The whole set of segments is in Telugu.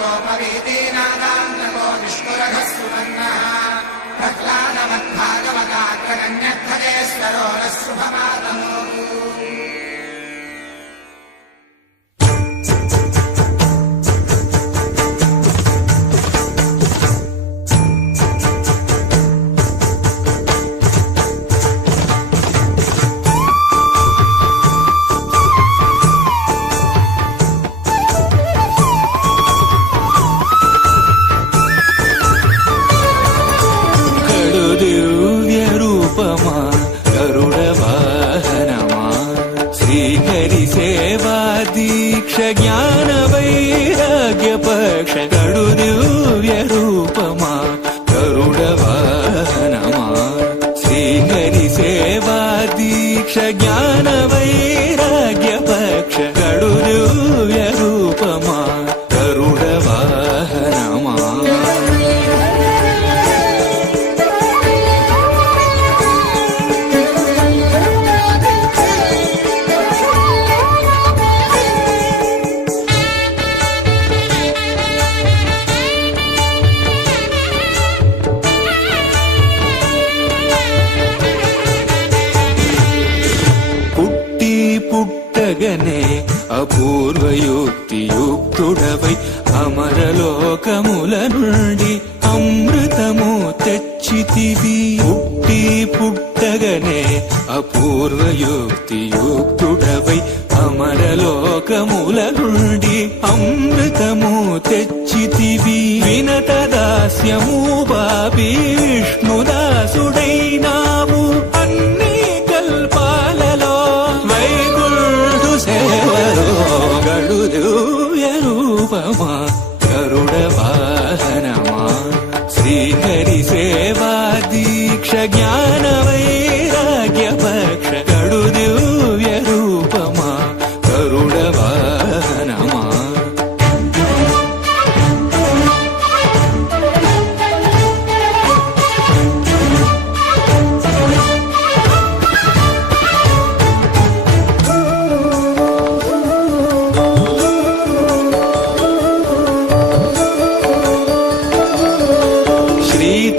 गोपवीतीनादान्नको विष्णुरघस्सुवर्णः प्रह्लादमद्भागवताग्रगण्यर्थदेश्वरो नः शुभमातनोतु। ज्ञान वैराग्य पक्ष गडु दिव्य रूपमा गरुड वाहनमा श्रीहरि सेवा दीक्ष ज्ञान वैराग्य पक्ष गडु दिव्य रूपमा गरुड वाहनमा। పుట్టగనే అపూర్వయుక్తియుక్తుడవై అమరలోకముల నుండి అమృతము తెచ్చితివి. పుట్టగనే అపూర్వయుక్తియుక్తుడవై అమరలోకముల నుండి అమృతము తెచ్చితివి. వినత దాస్యము బాబి విష్ణుదాసుడైనావు అన్ని కల్పాలలో వైకుంఠు సేవలో గడు దివ్య రూపమా గరుడ వాహనమా శ్రీహరి సేవా దీక్ష జ్ఞాన వైరాగ్య పక్ష గడు దివ్య రూపమా గరుడ వాహనమా.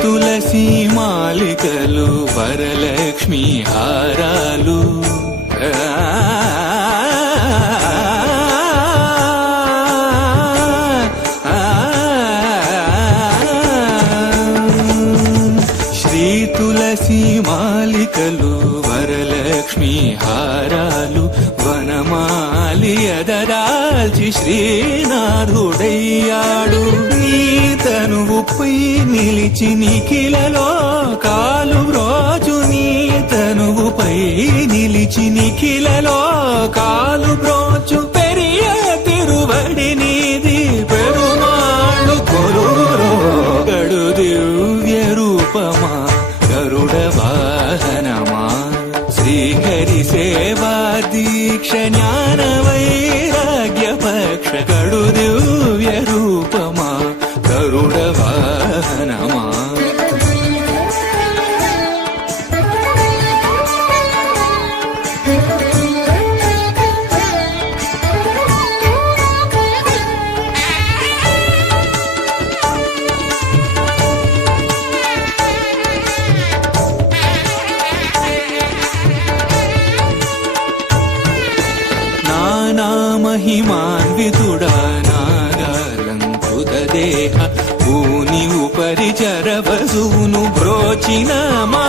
తులసి మాలికలు వరలక్ష్మి హారాలు శ్రీ తులసి మాలికలు వరలక్ష్మి హారాలు వనమాలి ఎదరాల్చి శ్రీనాథుడయ్యాడు. నీ తనువుపై నిలిచి నిఖిలలో కాలు రోజు నీ తనువుపై నిలిచి నిఖిలలో కాలు బ్రోచు పెరియ తిరువడి నీది పెరుమాళ్ళు కొలురో గడు దివ్య రూపమా గరుడ వాహనమా శ్రీహరి సేవా దీక్ష జ్ఞాన వైరాగ్య పక్ష గడు దివ్య రూపమా గరుడ వాహనమా. మహిమాన్వితుడా నాగాలంకృత దేహ భూని ఉపరిచర వసువును బ్రోచిన మా